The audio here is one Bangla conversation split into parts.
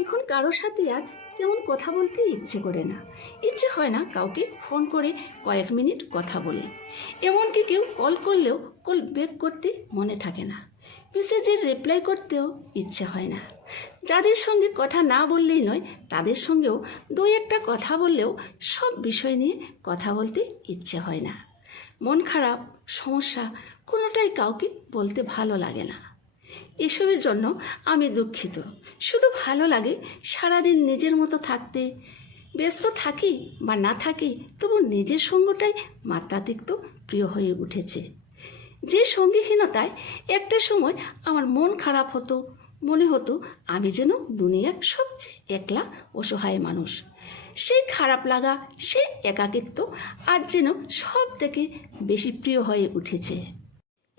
এখন কারোর সাথে আর তেমন কথা বলতে ইচ্ছে করে না। ইচ্ছে হয় না কাউকে ফোন করে কয়েক মিনিট কথা বলে। এমনকি কেউ কল করলেও কল ব্যাক করতে মনে থাকে না। মেসেজের রিপ্লাই করতেও ইচ্ছে হয় না। যাদের সঙ্গে কথা না বললেই নয়, তাদের সঙ্গেও দুই একটা কথা বললেও সব বিষয় নিয়ে কথা বলতে ইচ্ছে হয় না। মন খারাপ, সমস্যা কোনোটাই কাউকে বলতে ভালো লাগে না। এসবের জন্য আমি দুঃখিত। শুধু ভালো লাগে সারাদিন নিজের মতো থাকতে। ব্যস্ত থাকি বা না থাকি, তবু নিজের সঙ্গটাই মাত্রাতিরিক্ত প্রিয় হয়ে উঠেছে। যে সঙ্গীহীনতায় একটা সময় আমার মন খারাপ হতো, মনে হতো আমি যেন দুনিয়ার সবচেয়ে একলা অসহায় মানুষ। সেই খারাপ লাগা, সেই একাকিত্ব আজ যেন সব থেকে বেশি প্রিয় হয়ে উঠেছে।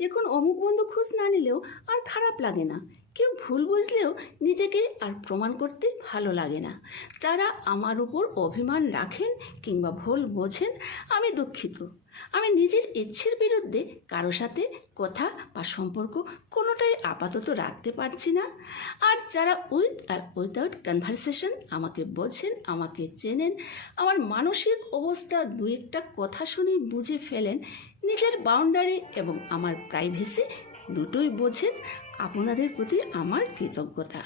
এখন অমুক বন্ধু খোঁজ না নিলেও আর খারাপ লাগে না। কেউ ভুল বুঝলেও নিজেকে আর প্রমাণ করতে ভালো লাগে না। যারা আমার উপর অভিমান রাখেন কিংবা ভুল বোঝেন, আমি দুঃখিত। আমি নিজের ইচ্ছের বিরুদ্ধে কারও সাথে কথা বা সম্পর্ক কোনোটাই আপাতত রাখতে পারছি না। আর যারা উইথ আর উইদাউট কনভারসেশন আমাকে বোঝেন, আমাকে চেনেন, আমার মানসিক অবস্থা দু একটা কথা শুনেই বুঝে ফেলেন, নিজের বাউন্ডারি এবং আমার প্রাইভেসি দুটোই বোঝেন, আপনাদের প্রতি আমার কৃতজ্ঞতা।